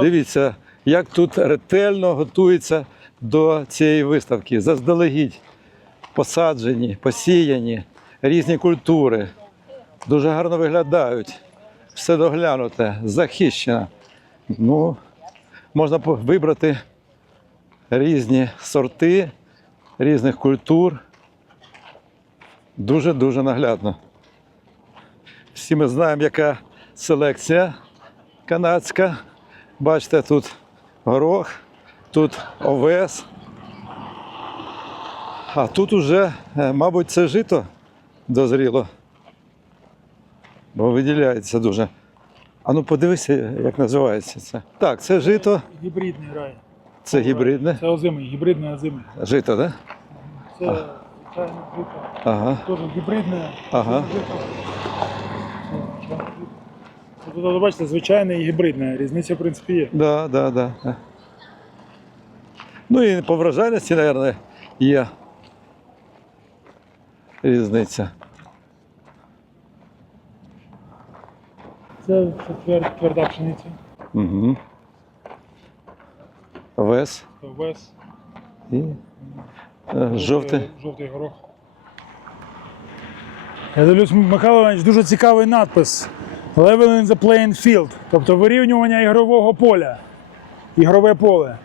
Дивіться, як тут ретельно готується до цієї виставки. Заздалегідь посаджені, посіяні різні культури. Дуже гарно виглядають. Все доглянуте, захищено. Ну, можна вибрати різні сорти різних культур. Дуже-дуже наглядно. Всі ми знаємо, яка селекція канадська. Бачите, тут горох, тут овес. А тут уже, е, мабуть, це жито дозріло. Бо виділяється дуже. А ну подивися, як називається це. Так, це жито, Гібридний рай. це гібридне. Це озимий, гібридний озимий. Жито, так? Да? Це звичайно жито. Ага. Теж гібридне. Ага. це жито. Тут, бачите, звичайне і гібридне. Різниця, в принципі, є. Да, да, да. да. Ну і по вражальності, мабуть, є різниця. Це твер- тверда пшениця. Угу. Вес Це Овес. і е, жовтий. Жовтий горох. Я дивлюсь, Михайло Іванович, дуже цікавий надпис. Leveling the playing field. Тобто вирівнювання ігрового поля. Ігрове поле.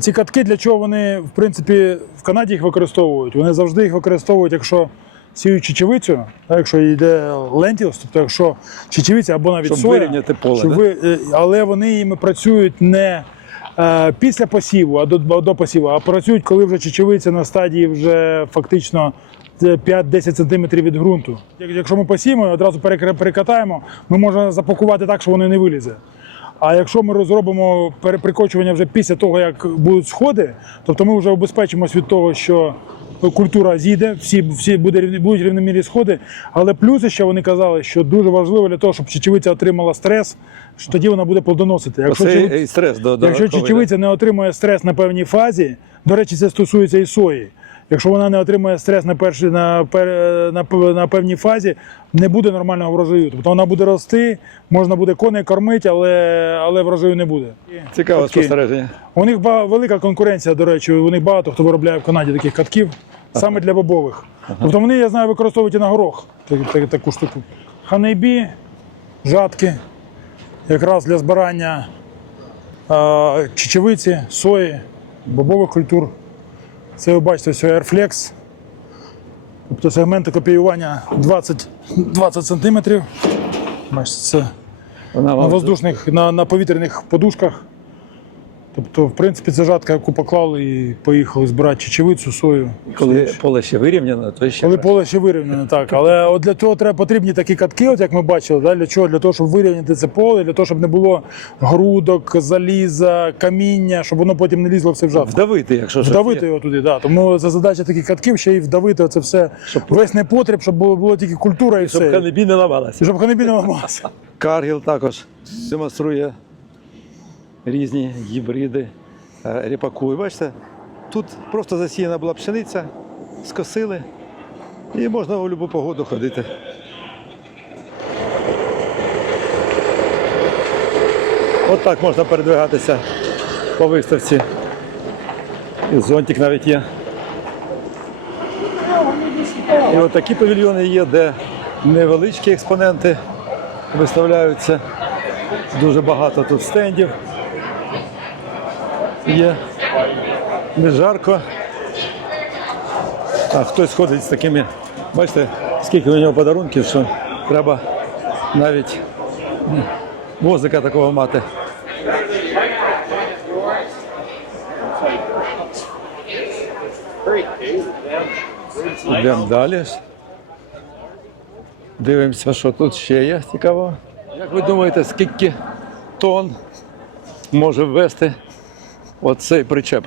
Ці катки для чого вони, в принципі, в Канаді їх використовують? Вони завжди їх використовують, якщо сіють чечевицю, а якщо йде лентілс, тобто якщо чечевиця або навіть Щоб соя, вирівняти поле, щоб ви, е, але вони їми працюють не е, після посіву, а до, до посіву, а працюють, коли вже чечевиця на стадії вже фактично 5-10 см від ґрунту. Якщо ми посіємо і одразу перекатаємо, ми можемо запакувати так, що воно не вилізе. А якщо ми розробимо переприкочування вже після того, як будуть сходи, тобто ми вже обезпечимось від того, що культура зійде, всі, всі буде, будуть рівномірні сходи. Але плюси ще вони казали, що дуже важливо для того, щоб чечевиця отримала стрес, що тоді вона буде плодоносити. Якщо, чечевиця- стрес якщо чечевиця не отримує стрес на певній фазі, до речі, це стосується і сої. Якщо вона не отримує стрес на першій на, на, на певній фазі, не буде нормального врожаю. Тобто вона буде рости, можна буде коней кормити, але, але врожаю не буде. Цікаве спостереження. У них велика конкуренція, до речі, у них багато хто виробляє в Канаді таких катків, саме для бобових. Тобто вони, я знаю, використовують і на горох так- так- таку штуку. Ханейбі, жатки, якраз для збирання чечевиці, сої, бобових культур. Це ви бачите, все Airflex. Тобто сегменти копіювання 20, 20 см. Бачите, це на воздушних, на, на повітряних подушках. Тобто, в принципі, це жатка, яку поклали і поїхали збирати чечевицю, сою. коли поле ще вирівняно, то ще Коли краще. поле ще вирівняне, так. Але от для того треба потрібні такі катки, от як ми бачили. Да? Для чого? Для того, щоб вирівняти це поле, для того, щоб не було грудок, заліза, каміння, щоб воно потім не лізло все в жатку. вдавити, якщо щось Вдавити є. його туди, да. Тому за задача таких катків ще й вдавити це все. Весь непотріб, щоб було, було тільки культура і щоб все. ханебі не І ламалася. щоб ханебі не ламався. Каргіл також демонструє різні гібриди е, ріпаку. І бачите, тут просто засіяна була пшениця, скосили і можна у будь-яку погоду ходити. От так можна передвигатися по виставці. І зонтик навіть є. І от такі павільйони є, де невеличкі експоненти виставляються. Дуже багато тут стендів. Є не жарко. А хтось ходить з такими, бачите, скільки у нього подарунків, що треба навіть возика такого мати. Йдемо далі. Дивимося, що тут ще є цікаво. Як ви думаєте, скільки тонн може ввести оцей причеп?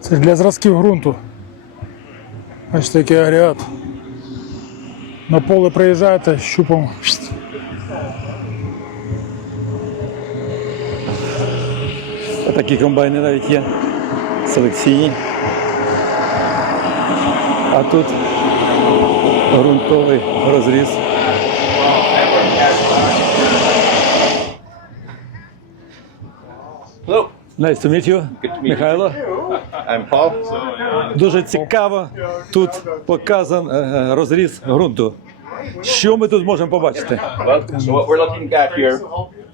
Це для зразків ґрунту. Бачите, який агрегат. На поле приїжджаєте, щупом. Такі комбайни навіть є. Селекційні. А тут ґрунтовий розріз. Hello, Nice to meet you. Михайло. I'm Paul. Дуже цікаво. Тут показан е, розріз ґрунту. Що ми тут можемо побачити?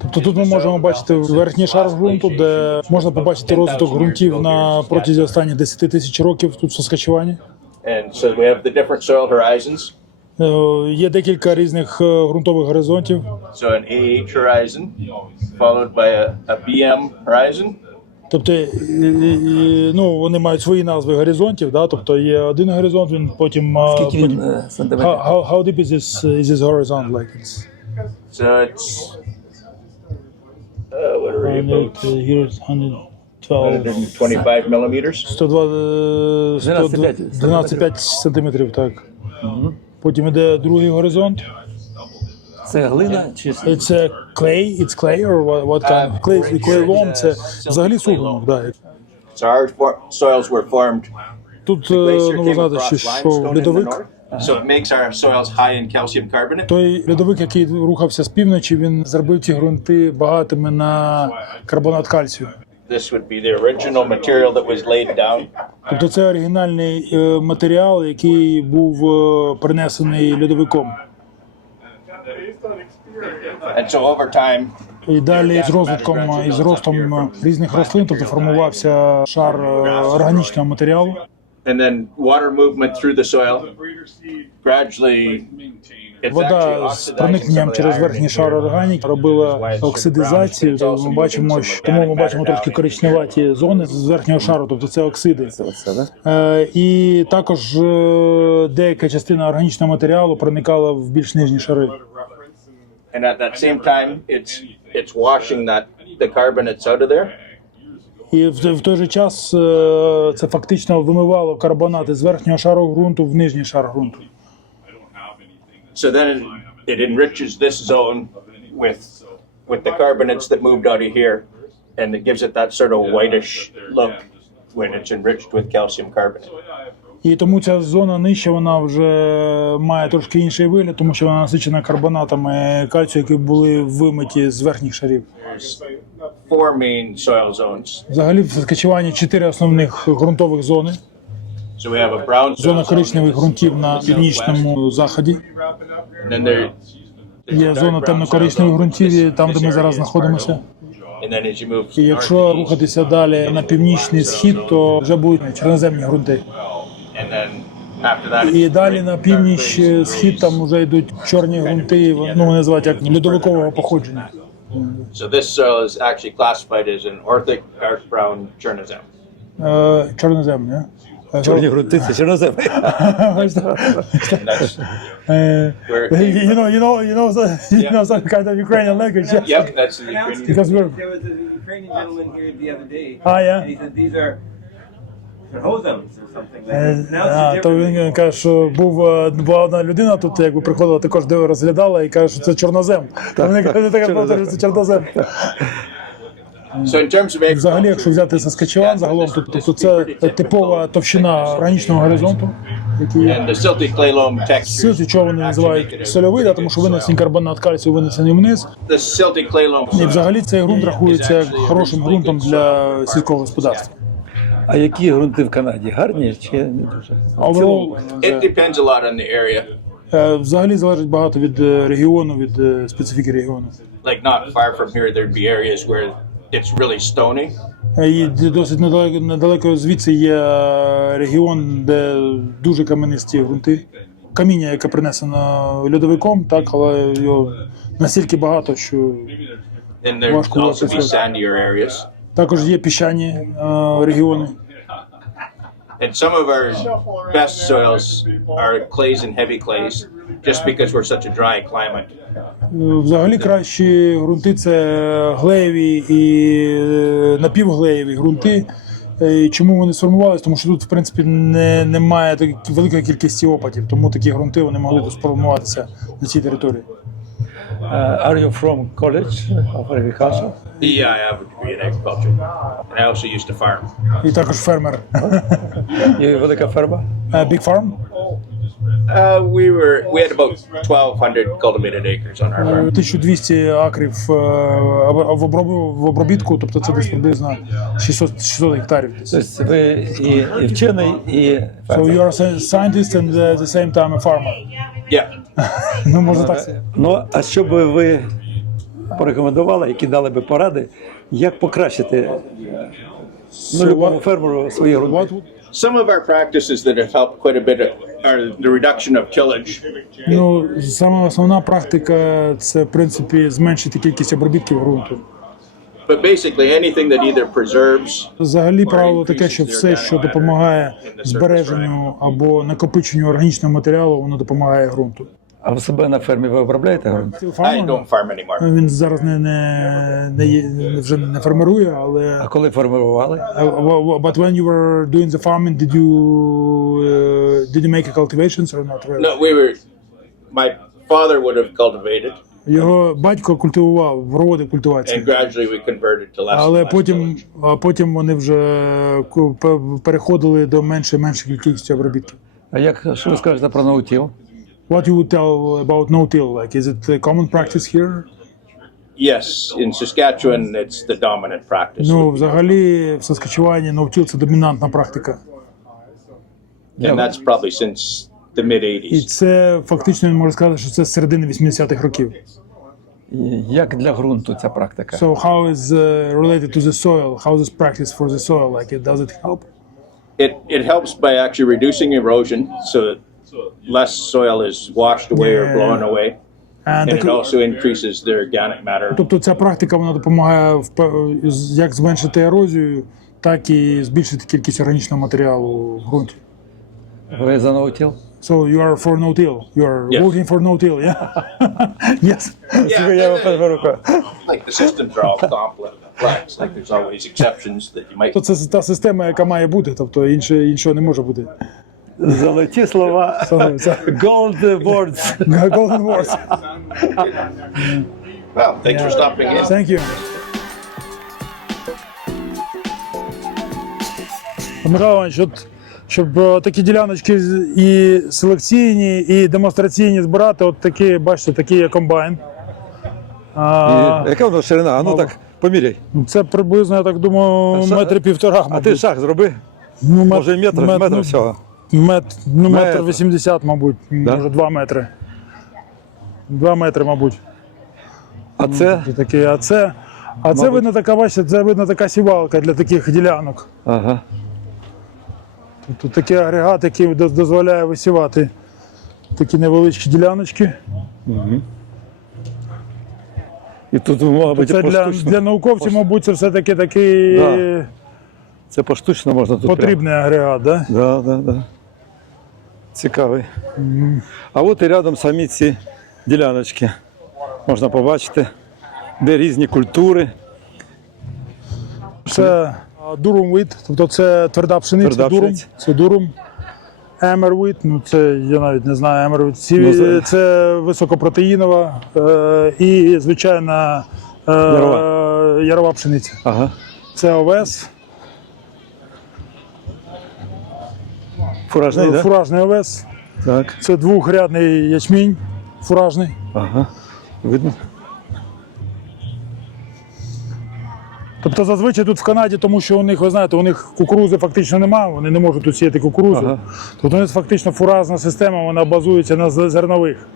Тобто тут ми можемо бачити верхній шар ґрунту, де можна побачити розвиток ґрунтів на протязі останніх 10 тисяч років тут в horizons. Е, Є декілька різних е, ґрунтових горизонтів. So an AH horizon, followed by a, a BM horizon, Тобто, ну, вони мають свої назви горизонтів, да? тобто є один горизонт, він потім. Скільки він е, сантиметрів? How, how, how deep is this, is this horizon? Like it's so uh, what are we 100, about uh, here it's 112, 125 millimeters. 102, 12,5 12,5 сантиметрів, так. Потім іде другий горизонт. Це глина чи It's a clay, it's clay or what, what kind of clay? Clay loam, це взагалі суглинок, да. So our for- soils were formed. Тут, е, Glacier ну ви came знаєте, across що, що limestone in the льодовик, north, so it makes our soils high in calcium carbonate. той льодовик, який рухався з півночі, він зробив ці ґрунти багатими на карбонат кальцію. This would be the original material that was laid down. Тобто це оригінальний е, матеріал, який був е, принесений льодовиком. And so over time, І далі з розвитком і з ростом е, різних рослин, тобто формувався шар е, органічного матеріалу. and then water movement through the soil gradually Вода з проникненням через верхній шар here. органіки робила оксидизацію. Тобто Ми бачимо, що тому ми бачимо трошки коричневаті зони з верхнього шару, тобто це оксиди. Е, І також е, деяка частина органічного матеріалу проникала в більш нижні шари. And at that same time, it's it's washing that the carbonates out of there. І в, в той же час е, це фактично вимивало карбонати з верхнього шару ґрунту в нижній шар ґрунту. So then it, it enriches this zone with with the carbonates that moved out of here, and it gives it that sort of whitish look when it's enriched with calcium carbonate. І тому ця зона нижча вона вже має трошки інший вигляд, тому що вона насичена карбонатами кальцію, які були вимиті з верхніх шарів. Four main soil zones. Взагалі в Саскачевані чотири основних ґрунтових зони. So we have a brown Зона коричневих ґрунтів на північному заході. and then there. Є зона темно-коричневих ґрунтів, там, де ми зараз знаходимося. part of it. And then as you move І якщо рухатися далі на північний схід, то вже будуть чорноземні ґрунти. І далі на північ and е, схід там вже йдуть чорні ґрунти, ну вони називають як льодовикового походження. So this soil is actually classified as an orthic dark brown chernozem. Е, Чорноземні. Чорні ґрунти, це Е, came You know, you know, you know, you know some kind of Ukrainian language. Yep, that's the Ukrainian. Because we're There was a Ukrainian gentleman here the other day. Ah, yeah? And he said these are а, то він каже, що був е, була одна людина тут, якби приходила, також де розглядала і каже, що це чорнозем. Вони кажуть, така правда, що це чорнозем. Взагалі, якщо взяти Саскачеван, загалом тут тобто це типова товщина органічного горизонту. Силті, чого вони називають сольовий, тому що винесений карбонат кальцію винесений вниз. І взагалі цей ґрунт рахується як хорошим ґрунтом для сільського господарства. А які ґрунти в Канаді? Гарні чи не дуже? Overall, It depends a lot on the area. е, взагалі залежить багато від е, регіону, від е, специфіки регіону. Like not far from here, there'd be areas where it's really stony, Е, І досить недалеко, недалеко звідси є е, регіон, де дуже каменисті ґрунти. Каміння, яке принесено льодовиком, так, але його настільки багато, що and there'd Важко also be sandier areas. Також є піщані е, регіони. And some of our best soils are clays and heavy clays, just because we're such a dry climate. Е, Взагалі кращі ґрунти це глеєві і е, напівглеєві ґрунти. Е, І чому вони сформувалися? Тому що тут, в принципі, не, немає так великої кількості опадів, тому такі ґрунти вони могли сформуватися на цій території. Uh, are you from College uh, of Agriculture? Yeah, I have a degree in agriculture. And I also used to farm. You talk as farmer. you like a farmer? A big farm? Uh, we were we had about 1,200 cultivated acres on our Е, farm. 1200 акрів е, в оброб- в обробітку, тобто це десь приблизно 600, 600 гектарів. Тобто ви і, і вчений, і So фермер. you are a scientist and at the same time a farmer. Yeah. Ну, можна так сказати. Ну, а що би ви порекомендували, які дали би поради, як покращити е, ну, So любому фермеру свої What would- Some of our practices that have helped quite a bit are the reduction of tillage. Ну, саме основна практика це в принципі зменшити кількість обробітків ґрунту. But basically, anything that either preserves Взагалі правило таке, що все, що допомагає збереженню або накопиченню органічного матеріалу, воно допомагає ґрунту. А в себе на фермі ви обробляєте? I don't farm anymore. Він зараз не, не, не, є- вже не формирує, але А коли формували? Uh, but when you were doing the farming, did you uh, did you make cultivations or not really? No, we were. My father would have cultivated, Його батько культивував, проводив and культивацію. gradually we converted to less. Але and less потім, tillage. а потім вони вже ку- пе- переходили до менше і менше кількості обробітків. А як що ви скажете про наутіл? What you would tell about no-till? Like, is it a common practice here? Yes, in Saskatchewan, it's the dominant practice. Ну, взагалі, в Саскачевані no-till – це домінантна практика. and that's probably since the mid І 80s. це фактично можна сказати, що це з середини 80-х років. І Як для ґрунту ця практика? So how is uh, related to the soil? How is this practice for the soil? Like, it, does it help? It, it helps by actually reducing erosion so that less soil is washed away or blown away. And And it так- also increases the organic matter. Тобто ця практика вона допомагає вп- з- як зменшити ерозію, так і збільшити кількість органічного матеріалу в ґрунті. Ви за наутіл? So you are for no-till. You are Yes. working for no-till, yeah? yes. Yeah, Я вам кажу рукою. like the systems are all complex. Like there's always exceptions that you might. То це та система, яка має бути, тобто інше, іншого не може бути. Золоті слова. Це- words. Golden words. Well, thanks for stopping in. Thank you. Михайло Іванович, от, щоб е, такі діляночки і селекційні, і демонстраційні збирати, от такі, бачите, такий є комбайн. А, І яка воно ширина? А ну так, поміряй. це приблизно, я так думаю, метри півтора. А мабуть. ти шаг зроби. ну, мет- Може метр, мет- метр ну, всього. Мет, ну, метр Метр. вісімдесят, мабуть, Да? може два метри. Два метри, мабуть. А це? І такі, а це, а це Мабуть. видно така, бачите, це видно така сівалка для таких ділянок. Ага. Тут такий агрегат, який доз- дозволяє висівати такі невеличкі діляночки. І тут, мабуть, Це для, поштучно. для науковців, мабуть, це все-таки такий Да. Це поштучно можна тут. потрібний агрегат. Да? Да, да, да. Цікавий. А от і рядом самі ці діляночки. Можна побачити, де різні культури. Це дурум вид, тобто це тверда пшениця, Тверда дурум. Це дурум. Емервіт, ну це я навіть не знаю, емервіт. Ну, це- це високопротеїнова е, і звичайна е, Ярова. ярова пшениця. Ага. Це овес, Фуражний, так? фуражний овес. Так. Це двохрядний ячмінь фуражний. Ага. Видно? Тобто зазвичай тут в Канаді, тому що у них, ви знаєте, у них кукурузи фактично немає, вони не можуть тут сіяти кукурузу. Ага. Тобто у них фактично фуразна система, вона базується на зернових.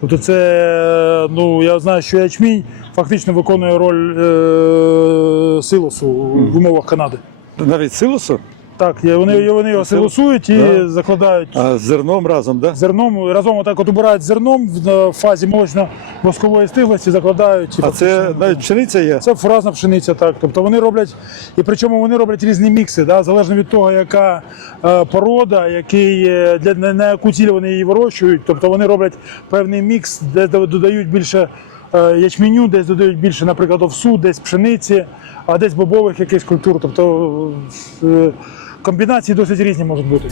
Тобто це, ну я знаю, що ячмінь фактично виконує роль е- силосу в умовах Канади. Навіть силосу? Так, вони, вони його силосують і Да. закладають А з зерном разом, так? Да? зерном, разом отак от убирають зерном в е, фазі молочно-воскової стиглості, закладають. і А це фактично- навіть пшениця є? Це фуразна пшениця, так. Тобто вони роблять, і причому вони роблять різні мікси, да, залежно від того, яка е, порода, який, е, для, на, на яку ціль вони її вирощують. Тобто вони роблять певний мікс, де до- додають більше е, ячменю, десь додають більше, наприклад, овсу, десь пшениці, а десь бобових якихось культур. Тобто е, комбінації досить різні можуть бути.